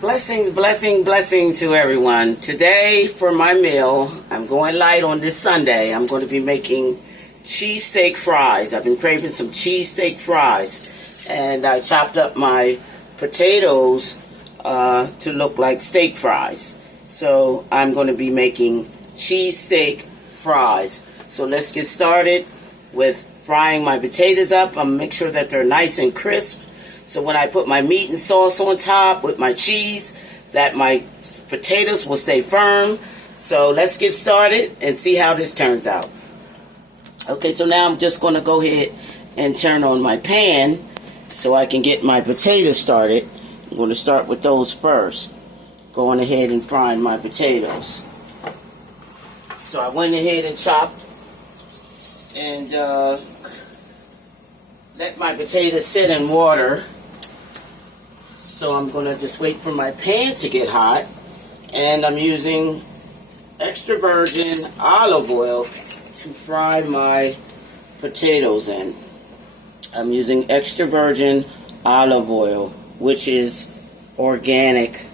Blessings, blessing to everyone. Today for my meal, I'm going light on this Sunday. I'm going to be making cheesesteak fries. I've been craving some cheesesteak fries. And I chopped up my potatoes to look like steak fries. So I'm going to be making cheesesteak fries. So let's get started with frying my potatoes up. I'm going to make sure that they're nice and crisp. So when I put my meat and sauce on top with my cheese, that my potatoes will stay firm. So let's get started and see how this turns out. Okay, so now I'm just going to go ahead and turn on my pan so I can get my potatoes started. I'm going to start with those first. Going ahead and frying my potatoes. So I went ahead and chopped and let my potatoes sit in water. So I'm going to just wait for my pan to get hot. And I'm using extra virgin olive oil to fry my potatoes in. I'm using extra virgin olive oil, which is organic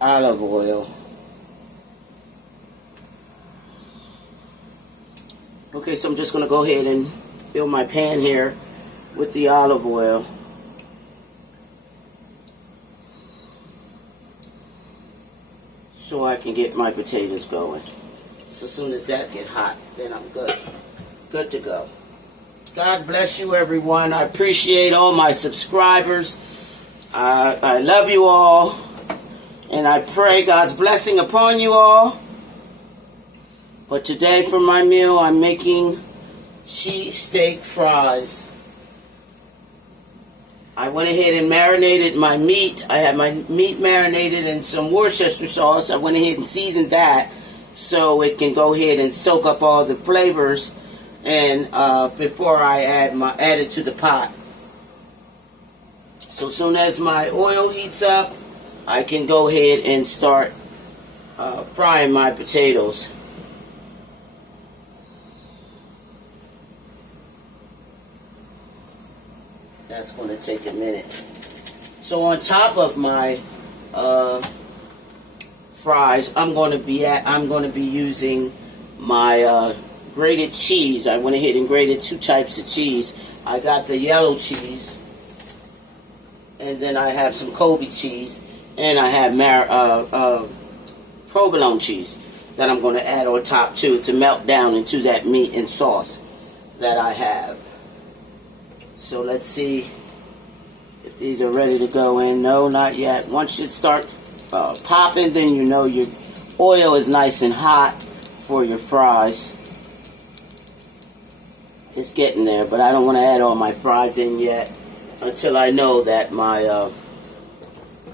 olive oil. Okay, so I'm just going to go ahead and fill my pan here with the olive oil. So I can get my potatoes going. So as soon as that get hot, then I'm good. Good to go. God bless you, everyone. I appreciate all my subscribers. I love you all. And I pray God's blessing upon you all. But today for my meal, I'm making cheesesteak fries. I went ahead and marinated my meat. I had my meat marinated in some Worcestershire sauce. I went ahead and seasoned that so it can go ahead and soak up all the flavors and before I add it to the pot. So as soon as my oil heats up, I can go ahead and start frying my potatoes. That's going to take a minute. So on top of my fries, I'm going to be using my grated cheese. I went ahead and grated 2 types of cheese. I got the yellow cheese, and then I have some Kobe cheese, and I have provolone cheese that I'm going to add on top too to melt down into that meat and sauce that I have. So let's see if these are ready to go in. No, not yet. Once it starts popping, then you know your oil is nice and hot for your fries. It's getting there, but I don't want to add all my fries in yet until I know that my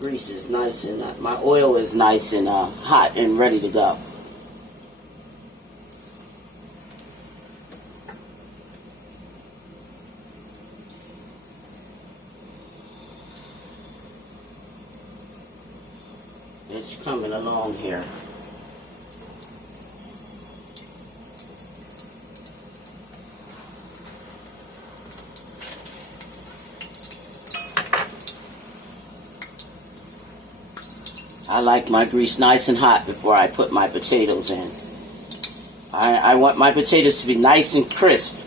grease is nice and my oil is nice and hot and ready to go. It's coming along here. I like my grease nice and hot before I put my potatoes in. I want my potatoes to be nice and crisp.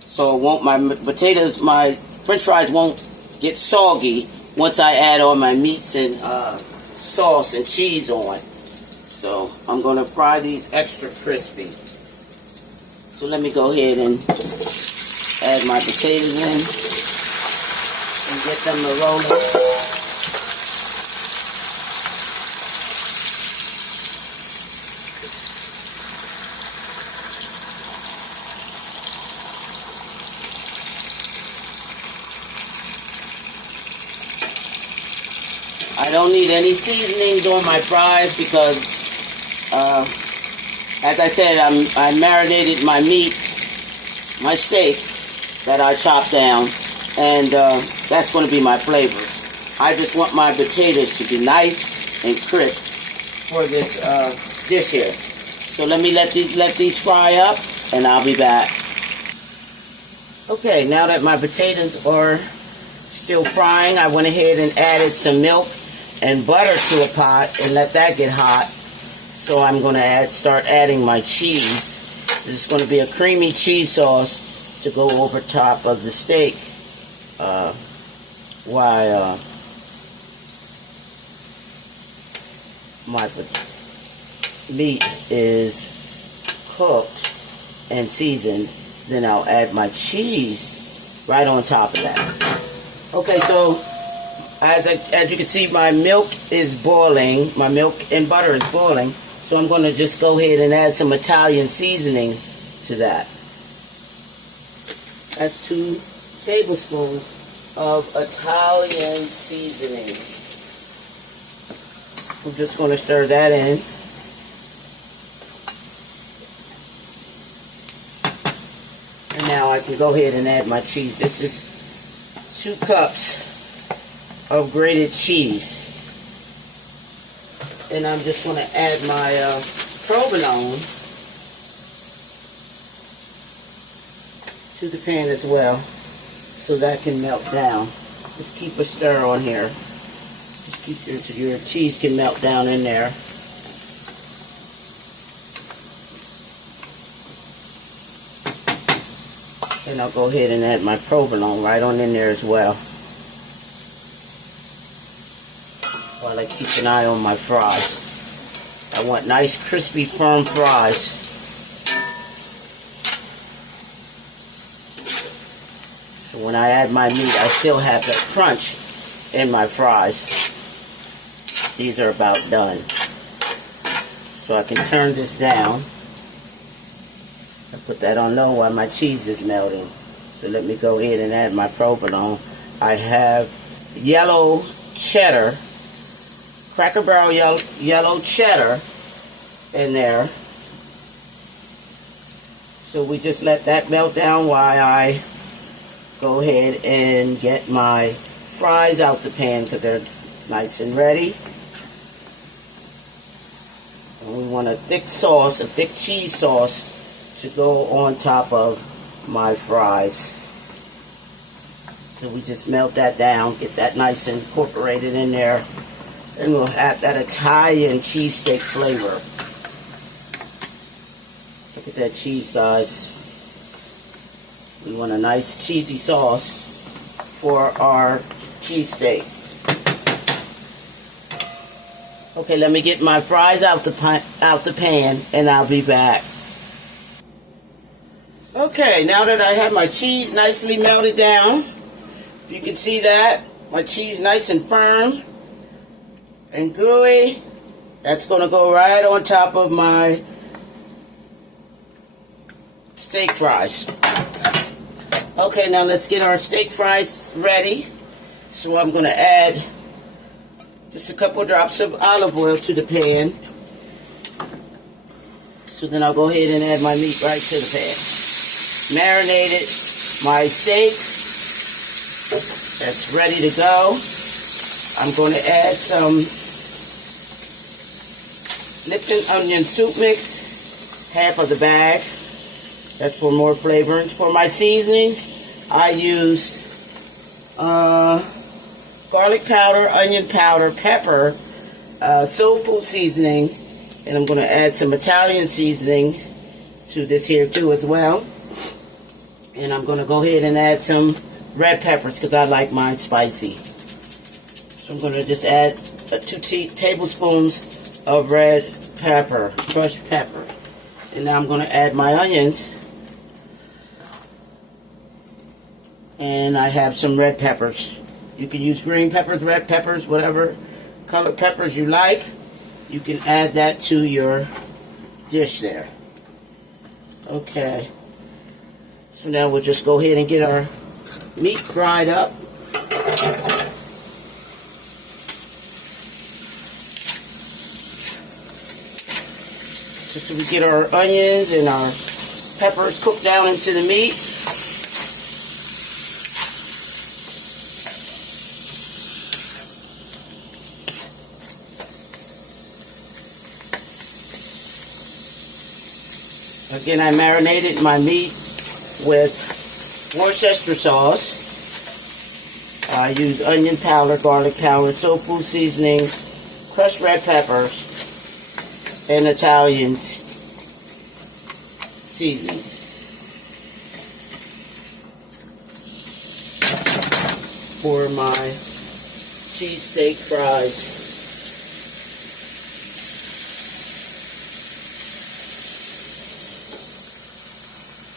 So my french fries won't get soggy once I add all my meats and sauce and cheese on. So I'm going to fry these extra crispy. So let me go ahead and add my potatoes in and get them to roll. I don't need any seasonings on my fries because, as I said, I marinated my meat, my steak that I chopped down, and that's going to be my flavor. I just want my potatoes to be nice and crisp for this dish here. So let me let these fry up, and I'll be back. Okay, now that my potatoes are still frying, I went ahead and added some milk and butter to a pot and let that get hot. So I'm going to start adding my cheese. This is going to be a creamy cheese sauce to go over top of the steak while my meat is cooked and seasoned. Then I'll add my cheese right on top of that. Okay, so as you can see, my milk is boiling. My milk and butter is boiling. So I'm going to just go ahead and add some Italian seasoning to that. That's 2 tablespoons of Italian seasoning. I'm just going to stir that in. And now I can go ahead and add my cheese. This is 2 cups of grated cheese. And I'm just going to add my provolone to the pan as well, so that can melt down. Just keep a stir on here. Just keep your cheese can melt down in there. And I'll go ahead and add my provolone right on in there as well, while I keep an eye on my fries. I want nice, crispy, firm fries. So when I add my meat, I still have that crunch in my fries. These are about done. So I can turn this down. I put that on low while my cheese is melting. So let me go ahead and add my provolone. I have yellow cheddar, Cracker Barrel yellow cheddar in there. So we just let that melt down while I go ahead and get my fries out the pan, because they're nice and ready. And we want a thick sauce, a thick cheese sauce, to go on top of my fries. So we just melt that down, get that nice and incorporated in there, and we'll have that Italian cheesesteak flavor. Look at that cheese, guys. We want a nice cheesy sauce for our cheesesteak. Okay, let me get my fries out the pan, and I'll be back. Okay, now that I have my cheese nicely melted down, you can see that my cheese nice and firm and gooey. That's going to go right on top of my steak fries. Okay, now let's get our steak fries ready. So I'm going to add just a couple drops of olive oil to the pan. So then I'll go ahead and add my meat right to the pan. Marinated my steak. That's ready to go. I'm going to add some Lipton onion soup mix, half of the bag. That's for more flavor. For my seasonings, I used garlic powder, onion powder, pepper, soul food seasoning, and I'm going to add some Italian seasoning to this here too as well. And I'm going to go ahead and add some red peppers because I like mine spicy. So I'm going to just add 2 tablespoons of red pepper, crushed pepper. And now I'm going to add my onions. And I have some red peppers. You can use green peppers, red peppers, whatever color peppers you like. You can add that to your dish there. Okay. So now we'll just go ahead and get our meat fried up. Just so we get our onions and our peppers cooked down into the meat. Again, I marinated my meat with Worcestershire sauce. I use onion powder, garlic powder, soul food seasoning, crushed red peppers, and Italian seasonings. For my cheesesteak fries.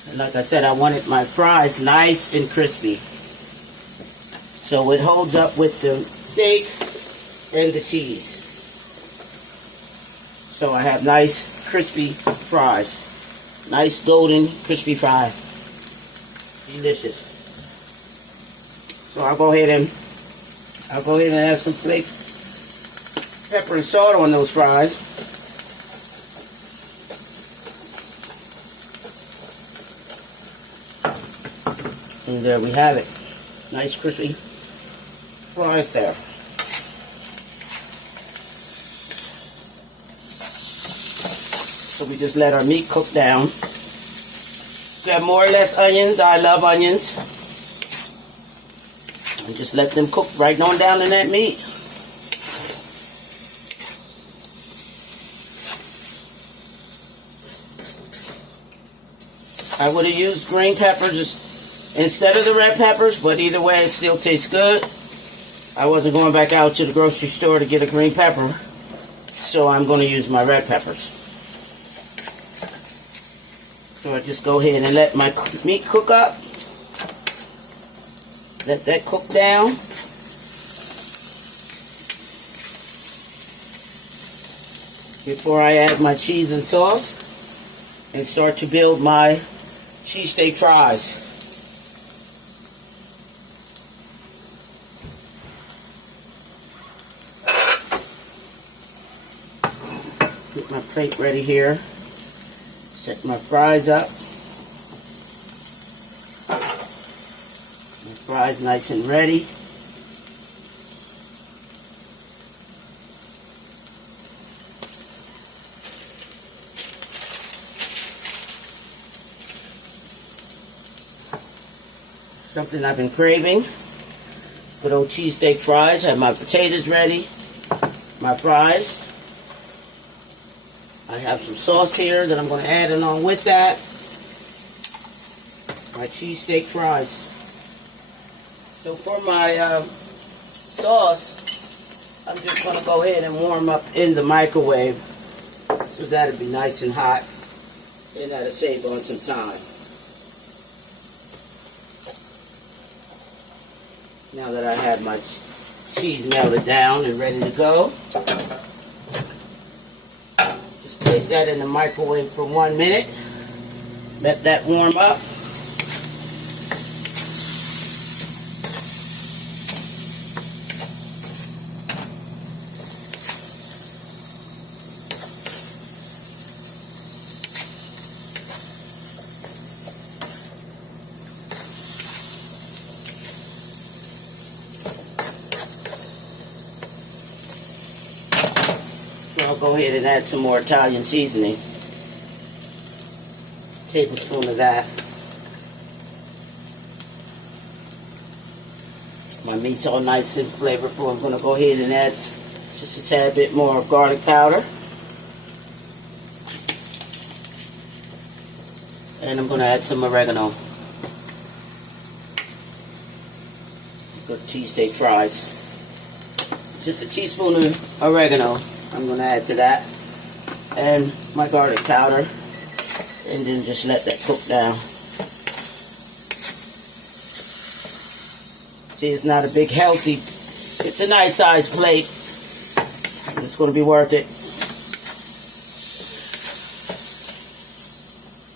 And like I said, I wanted my fries nice and crispy, so it holds up with the steak and the cheese. So I have nice crispy fries. Nice golden crispy fries. Delicious. So I'll go ahead and add some flake pepper and salt on those fries. And there we have it. Nice crispy fries there. So we just let our meat cook down. We have more or less onions. I love onions. And just let them cook right on down in that meat. I would have used green peppers instead of the red peppers, but either way it still tastes good. I wasn't going back out to the grocery store to get a green pepper, so I'm going to use my red peppers. So I just go ahead and let my meat cook up. Let that cook down. Before I add my cheese and sauce and start to build my cheesesteak fries. Get my plate ready here. Set my fries up. My fries nice and ready. Something I've been craving. Good old cheesesteak fries. I have my potatoes ready. My fries. I have some sauce here that I'm going to add along with that. My cheesesteak fries. So for my sauce, I'm just going to go ahead and warm up in the microwave. So that'll be nice and hot. And that'll save on some time. Now that I have my cheese melted down and ready to go, just place that in the microwave for 1 minute. Let that warm up. I'll go ahead and add some more Italian seasoning. Tablespoon of that. My meat's all nice and flavorful. I'm going to go ahead and add just a tad bit more garlic powder. And I'm going to add some oregano. Good cheesesteak fries. Just a teaspoon of oregano I'm going to add to that, and my garlic powder, and then just let that cook down. See, it's not a big healthy, it's a nice sized plate. It's going to be worth it.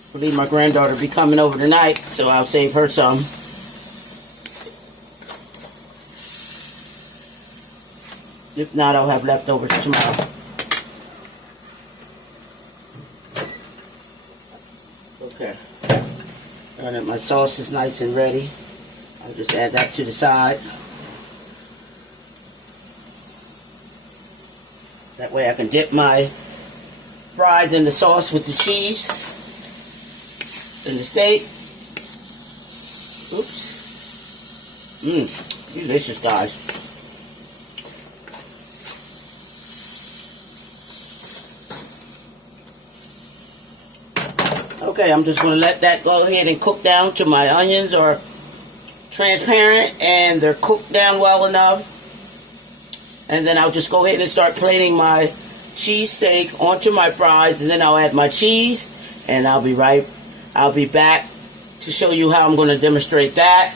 I believe my granddaughter will be coming over tonight, so I'll save her some. If not, I'll have leftovers tomorrow. Okay. Now that my sauce is nice and ready, I'll just add that to the side. That way I can dip my fries in the sauce with the cheese and the steak. Oops. Delicious, guys. Okay, I'm just going to let that go ahead and cook down till my onions are transparent and they're cooked down well enough. And then I'll just go ahead and start plating my cheesesteak onto my fries, and then I'll add my cheese, and I'll be back to show you how I'm going to demonstrate that.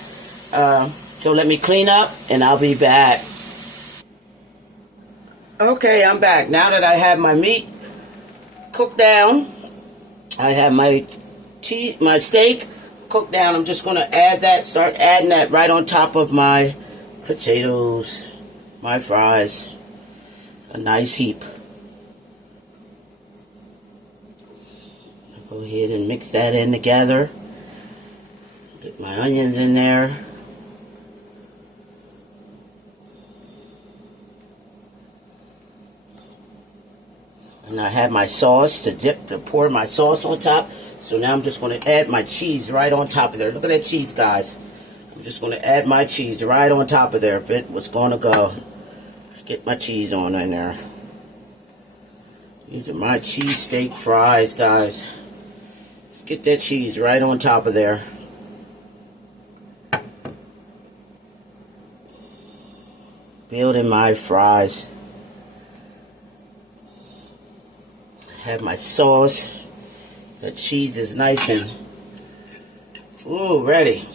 So let me clean up, and I'll be back. Okay, I'm back. Now that I have my meat cooked down, I have my steak cooked down. I'm just going to start adding that right on top of my potatoes, my fries, a nice heap. I'll go ahead and mix that in together. Get my onions in there. And I have my sauce to pour my sauce on top. So now I'm just going to add my cheese right on top of there. Look at that cheese, guys. I'm just going to add my cheese right on top of there. If it was going to go. Let's get my cheese on in there. These are my cheesesteak fries, guys. Let's get that cheese right on top of there. Building my fries. Have my sauce. That cheese is nice and ready.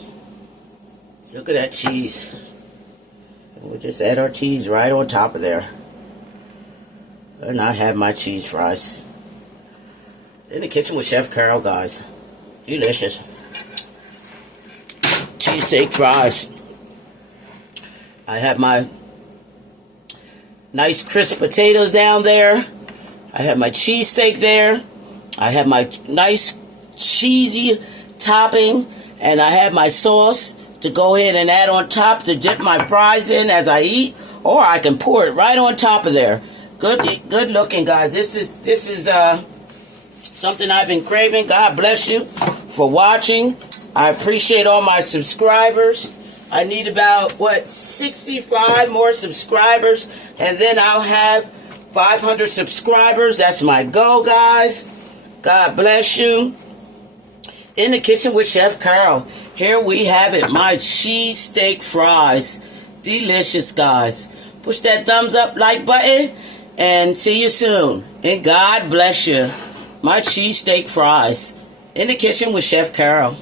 Look at that cheese. We'll just add our cheese right on top of there. And I have my cheese fries. In the kitchen with Chef Carol, guys. Delicious. Cheesesteak fries. I have my nice crisp potatoes down there. I have my cheesesteak there. I have my nice cheesy topping. And I have my sauce to go ahead and add on top to dip my fries in as I eat. Or I can pour it right on top of there. Good looking, guys. This is something I've been craving. God bless you for watching. I appreciate all my subscribers. I need about, 65 more subscribers. And then I'll have 500 subscribers. That's my goal, guys. God bless you. In the kitchen with Chef Carol. Here we have it. My cheesesteak fries. Delicious, guys. Push that thumbs up, like button. And see you soon. And God bless you. My cheesesteak fries. In the kitchen with Chef Carol.